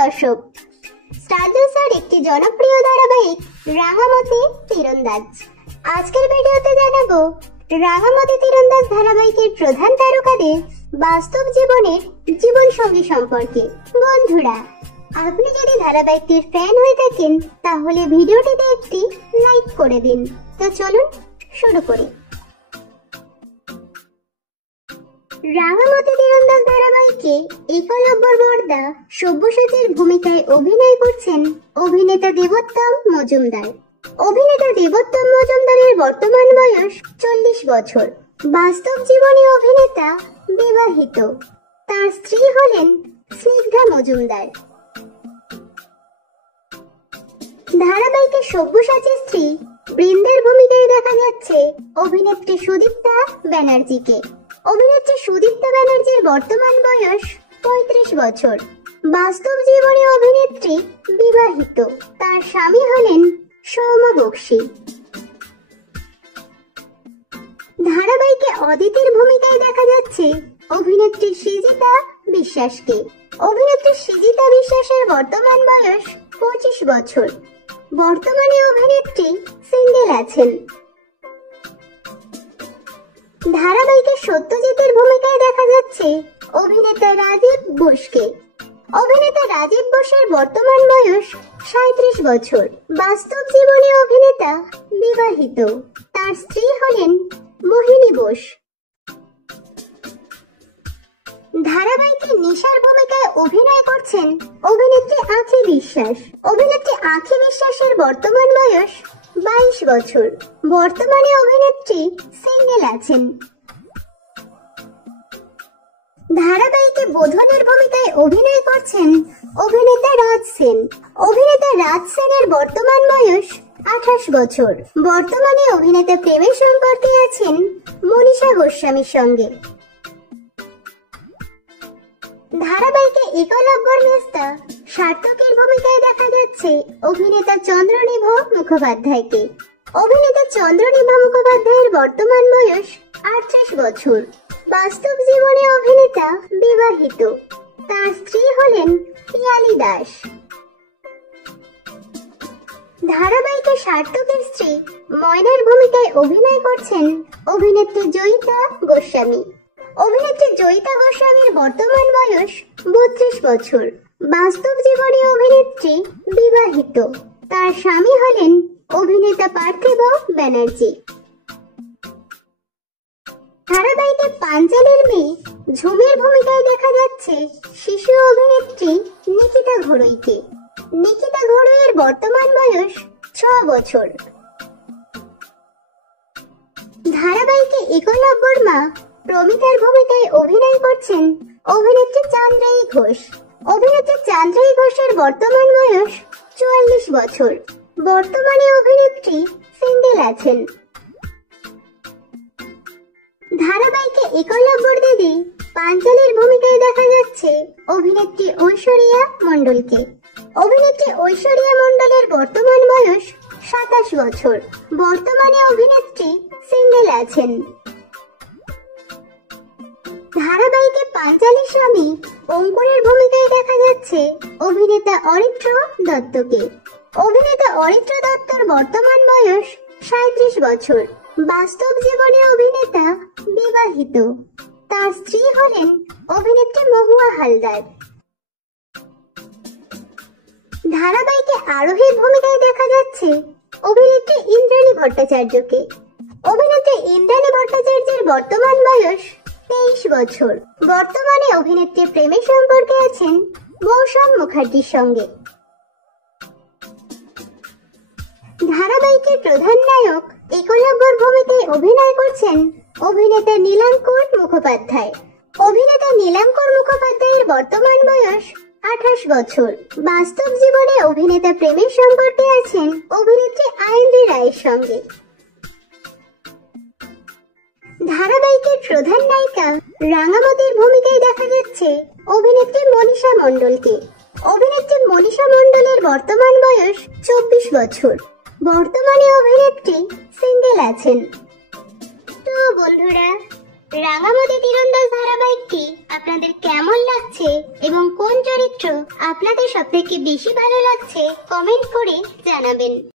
দর্শক, স্টার জলসার একটি জনপ্রিয় ধারাবাহিক রাঙামতি তীরন্দাজ। আজকের ভিডিওতে জানাবো রাঙামতি তীরন্দাজ ধারাবাহিকের প্রধান তারকাদের বাস্তব জীবনের জীবন সঙ্গী সম্পর্কে। বন্ধুরা, আপনি যদি ধারাবাহিকটির ফ্যান হয়ে থাকেন তাহলে ভিডিওটিতে একটি লাইক করে দিন। তো চলুন শুরু করি। রাঙামতি তীরন্দাজ ধারাবাহিকে একলব্য বর্দা সব্যসাচীর ভূমিকায় অভিনয় করছেন অভিনেতা দেবোত্তম মজুমদার। অভিনেতা দেবোত্তম মজুমদারের বর্তমান বয়স 40 বছর। বাস্তব জীবনে অভিনেতা বিবাহিত। তার স্ত্রী হলেন স্নিগ্ধা মজুমদার। ধারাবাহিকে সব্যসাচীর স্ত্রী বৃন্দার ভূমিকায় দেখা যাচ্ছে অভিনেত্রী সুদীপ্তা ব্যানার্জিকে। অভিনেত্রী সুদীপ্তা ব্যানার্জির বর্তমান বয়স 35 বছর। বাস্তব জীবনে অভিনেত্রী বিবাহিত। তার স্বামী হলেন সৌম্য বক্সী। ধারাবাহিকে অদিতির ভূমিকায় দেখা যাচ্ছে অভিনেত্রী সৃজিতা বিশ্বাসকে। অভিনেত্রী সৃজিতা বিশ্বাসের বর্তমান বয়স 25 বছর। বর্তমানে অভিনেত্রী সিঙ্গেল আছেন। ধারাবাহিকে সত্যজিতের ভূমিকায় দেখা যাচ্ছে অভিনেতা রাজীব বোসকে। অভিনেতা রাজীব বোসের বর্তমান বয়স 37 বছর। বাস্তব জীবনে অভিনেতা বিবাহিত। তার স্ত্রী হলেন মোহিনী বোস। ধারাবাহিকে নিশার ভূমিকায় অভিনয় করছেন অভিনেত্রী আঁখি বিশ্বাস। অভিনেত্রী আঁখি বিশ্বাসের বর্তমান বয়স 22 বছর। বর্তমানে অভিনেত্রী সিঙ্গেল আছেন। ধারাবাহিকে বোধনের ভূমিকায় অভিনয় করছেন অভিনেতা রাজ সেন। অভিনেতা রাজ সেনের বর্তমান বয়স 28 বছর। বর্তমানে অভিনেতা প্রেমের সম্পর্কে আছেন মনীষা গোস্বামীর সঙ্গে। ধারাবাহিকে একলব্যর মেজদা সার্থকের ভূমিকায় দেখা যাচ্ছে অভিনেতা চন্দ্রনিভ মুখোপাধ্যায়কে। অভিনেতা চন্দ্রনিভ মুখোপাধ্যায়ের বর্তমান বয়স 38 বছর। বাস্তব জীবনে অভিনেতা বিবাহিত। তার স্ত্রী হলেন পিয়ালি দাস। ধারাবাহিকে সার্থকের স্ত্রী ময়নার ভূমিকায় অভিনয় করছেন অভিনেত্রী জয়িতা গোস্বামী। অভিনেত্রী জয়িতা গোস্বামীর বর্তমান বয়স 32 বছর। বাস্তব জীবনে অভিনেত্রী বিবাহিত। তার স্বামী হলেন অভিনেতা পার্থিব ব্যানার্জি। ধারাবাহিকে পাঞ্চালীর মেয়ে ঝুমের ভূমিকায় দেখা যাচ্ছে শিশু অভিনেত্রী নিকিতা ঘড়ইকে। নিকিতা ঘড়ইয়ের বর্তমান বয়স 6 বছর। ধারাবাহিকে একলব্যর মা প্রমিতার ভূমিকায় অভিনয় করছেন অভিনেত্রী চান্দ্রায়ী ঘোষ। অভিনেত্রী চান্দ্রায়ী ঘোষের বর্তমান বয়স 44 বছর। বর্তমানে অভিনেত্রী সিঙ্গেল আছেন। ধারাবাহিকে একলব্যর দিদি পাঞ্চালীর ভূমিকায় দেখা যাচ্ছে অভিনেত্রী ঐশ্বরিয়া মণ্ডলকে। অভিনেত্রী ঐশ্বরিয়া মণ্ডলের বর্তমান বয়স 27 বছর। বর্তমানে অভিনেত্রী সিঙ্গেল আছেন। ধারাবাহিকে পাঞ্চালীর স্বামী অঙ্কুরের ভূমিকায় দেখা যাচ্ছে অভিনেতা অরিত্র দত্তকে। অভিনেতা অরিত্র দত্তর বর্তমান বয়স 37 বছর। বাস্তব জীবনে অভিনেতা বিবাহিত। তার স্ত্রী হলেন অভিনেত্রী মহুয়া হালদার। ধারাবাহিকে আরোহীর ভূমিকায় দেখা যাচ্ছে অভিনেত্রী ইন্দ্রাণী ভট্টাচার্যকে। অভিনেত্রী ইন্দ্রাণী ভট্টাচার্যের বর্তমান বয়স 23 বছর। বর্তমানে অভিনেত্রী প্রেমের সম্পর্কে আছেন মৌসম মুখার্জির সঙ্গে। ধারাবাহিকের প্রধান নায়ক একলব্যর ভূমিকায় অভিনয় করছেন অভিনেতা নীলাঙ্কুর মুখোপাধ্যায়। অভিনেতা নীলাঙ্কুর মুখোপাধ্যায়ের বর্তমান বয়স 28 বছর। বাস্তব জীবনে অভিনেতা প্রেমের সম্পর্কে আছেন অভিনেত্রী আইন্দ্রি রায়ের সঙ্গে। ধারাবাহিকের প্রধান নায়িকা রাঙামতির ভূমিকায় দেখা যাচ্ছে অভিনেত্রী মনীষা মণ্ডলকে। অভিনেত্রী মনীষা মণ্ডলের বর্তমান বয়স 24 বছর। বর্তমানে অভিনেত্রী সিঙ্গেল আছেন। তো বন্ধুরা, রাঙামতি তীরন্দাজ ধারাবাহিকটি আপনাদের কেমন লাগছে এবং কোন চরিত্র আপনাদের সবথেকে বেশি ভালো লাগছে কমেন্ট করে জানাবেন।